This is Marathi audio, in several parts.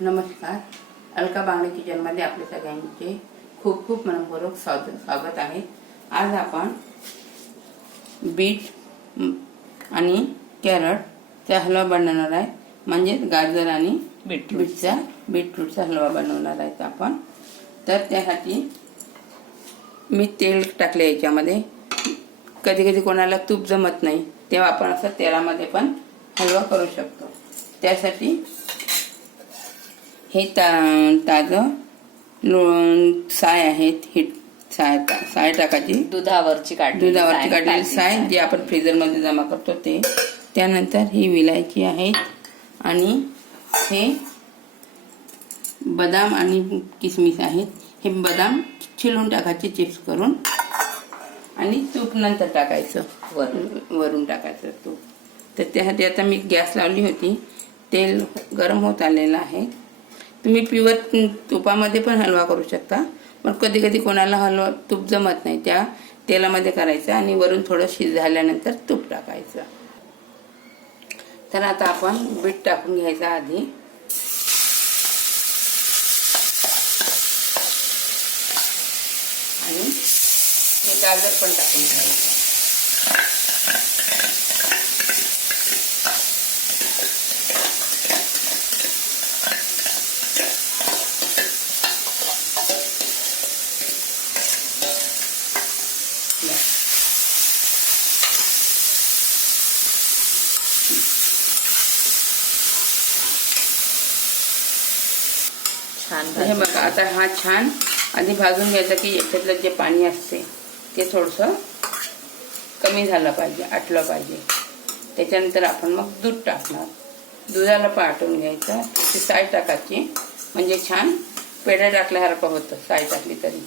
नमस्कार. अलका बांगडे किचनमध्ये आपले सगळ्यांचे खूप खूप मनपूर्वक स्वागत स्वागत आहे. आज आपण बीट आणि कॅरटचा हलवा बनवणार आहे. म्हणजेच गाजर आणि बीटरूट. बीटचा बीटरूटचा हलवा बनवणार आहे आपण. तर त्यासाठी मी तेल टाकले याच्यामध्ये. कधी कधी कोणाला तूप जमत नाही तेव्हा आपण असं तेलामध्ये पण हलवा करू शकतो. त्यासाठी हे ता ताजं लो साय आहेत ही साय साय टाकायची. दुधावरची काढली दुधावरची काढलेली साय जे आपण फ्रीजरमध्ये जमा करतो ते. त्यानंतर ही विलायची आहे आणि हे बदाम आणि किसमिस आहेत. हे बदाम छिलून टाकायचे चिप्स करून. आणि तूप नंतर टाकायचं. वरून. वरून टाकायचं तूप. तर त्यासाठी आता मी गॅस लावली होती. तेल गरम होत आलेलं आहे. तुम्ही प्युअर तुपामध्ये पण हलवा करू शकता. पण कधी कधी कोणाला हलवा तूप जमत नाही त्या तेलामध्ये करायचं आणि वरून थोडं शिज झाल्यानंतर तूप टाकायचं. तर आता आपण बीट टाकून घ्यायचं आधी. आणि हे गाजर पण टाकून घ्यायचं. छान हे. बघा आता हा छान आधी भाजून घ्यायचा की याच्यातलं जे पाणी असते ते थोडंसं कमी झालं पाहिजे आटलं पाहिजे. त्याच्यानंतर आपण मग दूध टाकणार. दुधाला पण आटून घ्यायचं. त्याची साय टाकायची. म्हणजे छान पेढा टाकल्यासारखं होतं साय टाकली तरी.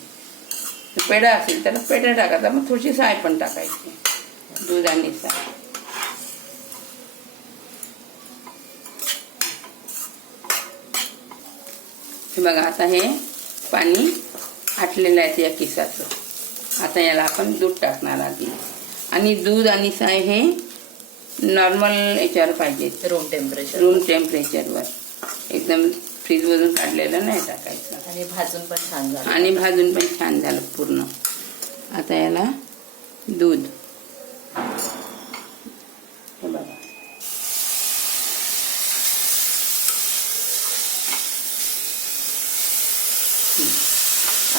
पेढा असेल तर पेढा टाकायचा. मग थोडीशी साय पण टाकायची. दूध आणि साय हे बघा आता हे पाणी आटलेलं आहे त्या किसाचं. आता याला आपण दूध टाकणार आधी. आणि दूध आणि साय हे नॉर्मल याच्यावर पाहिजे. रूम टेम्परेचर रूम टेम्परेचरवर एकदम फ्रीजमधून काढलेलं नाही टाकायचं. आणि भाजून पण छान झालं. आणि भाजून पण छान झालं पूर्ण. आता याला दूध.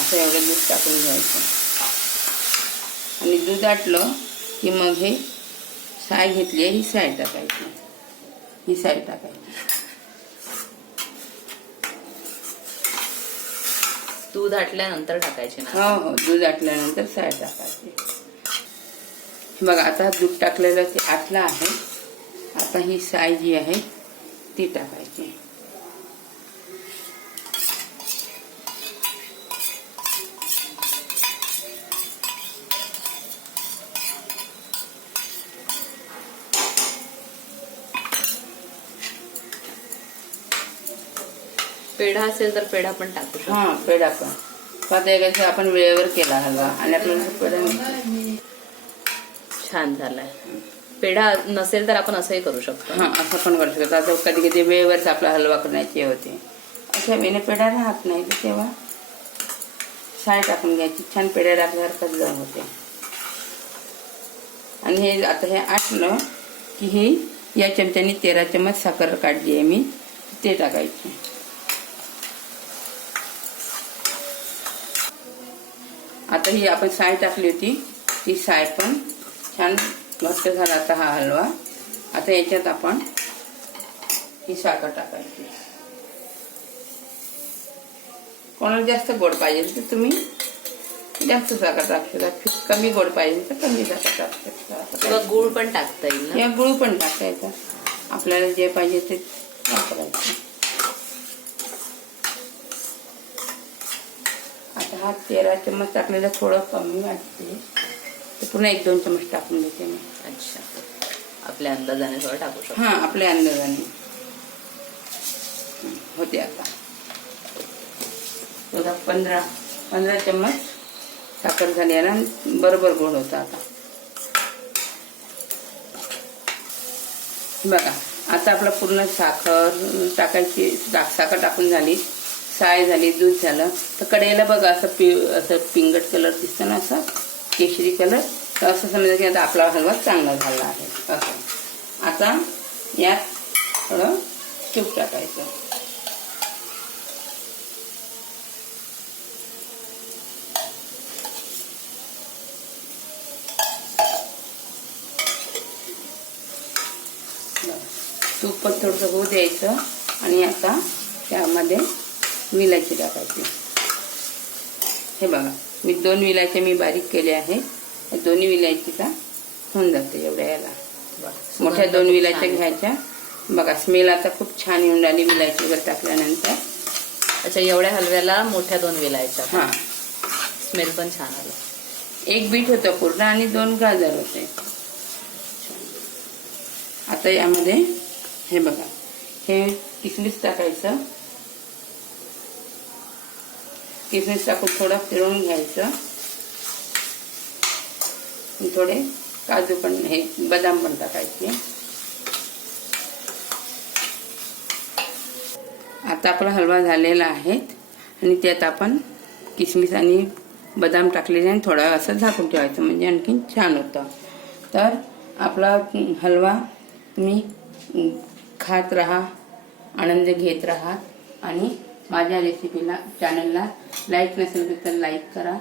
असं एवढं दूध टाकून घ्यायचं. आणि दूध आटलं की मग हे साय घेतली आहे ही साय टाकायची. ही साय टाकायची. दूध आटल्यानंतर टाकायचे हो हो दूध आटल्यानंतर साय टाकायची. बघा आता दूध टाकलेलं ते आटलं आहे आता ही साय जी आहे ती टाकायची. पेढा असेल तर पेढा पण टाकू शकतो. हा पेढा पण. एखाद्या आपण वेळेवर केला हलवा आणि आपल्याला पेढा. छान झालाय. पेढा नसेल तर आपण असंही करू शकतो. हा असं पण करू शकतो. आता कधी कधी वेळेवरच आपला हलवा करण्याचे होते. अशा वेळेने पेढा राहत नाही तेव्हा. साय टाकून घ्यायची. छान पेढ्या टाकल्यासारखंच जाऊन होते. आणि हे आता हे आटलं की ही या चमच्यानी तेरा चमच साखर काढली आहे मी. ते टाकायची. आता ही आपण साय टाकली होती. ती साय पण छान घट्ट झाला आता हा हलवा. आता याच्यात आपण ही साखर टाकायची. कोणाला जास्त गोड पाहिजे तर तुम्ही जास्त साखर टाकू शकता. कमी गोड पाहिजे तर कमी साखर टाकू किंवा शकता गुळ पण टाकता येईल किंवा गुळ पण टाकायचा. आपल्याला जे पाहिजे ते वापरायचं. हा तेरा चम्मच टाकलेला थोडं कमी वाटते. तर पुन्हा एक दोन चम्मच टाकून देते मी. अच्छा. आपल्या अंदाजाने थोडं टाकू शकतो. हा आपल्या अंदाजाने. होते आता. बघा पंधरा पंधरा चम्मच साखर झाली आहे ना बरोबर गोड होता आता. बघा आता आपला पूर्ण साखर टाकायची साखर टाकून झाली. साय झाली दूध झालं. तर कढईला बघा असं पि असं पिंगट कलर दिसतं ना असं केशरी कलर. तर असं समजा की आता आपला हलवा चांगला झाला आहे. असं. आता यात थोडं तूप टाकायचं. तूप पण थोडंसं होऊ द्यायचं. आणि आता त्यामध्ये विलायची टाकायची. हे बघा मी दोन विलायच्या मी बारीक केल्या आहेत या दोन्ही विलायचीचा होऊन जाते एवढ्या याला. मोठ्या दोन विलायच्या. घ्यायच्या. बघा स्मेल आता खूप छान येऊन राहिली विलायची वगैरे टाकल्यानंतर. अच्छा एवढ्या हलव्याला मोठ्या दोन विलायच्या हां. स्मेल पण छान आलं. एक बीट होतं पूर्ण आणि दोन गाजर होते. आता यामध्ये हे बघा हे किसमिस टाकायचं. किसमिस टाकून थोडं फिरवून घ्यायचं. थोडे काजू पण हे बदाम पण टाकायचे. आता आपला हलवा झालेला आहे. आणि त्यात आपण किसमिस आणि बदाम टाकलेले आणि थोडा असं झाकून ठेवायचं म्हणजे आणखीन छान होतं. तर आपला हलवा तुम्ही खात राहा आनंद घेत राहा आणि माझ्या रेसिपीला चॅनलला लाईक नसेल तर लाईक करा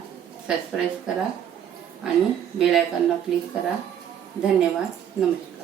सबस्क्राईब करा आणि बेल आयकॉनला क्लिक करा. धन्यवाद. नमस्कार.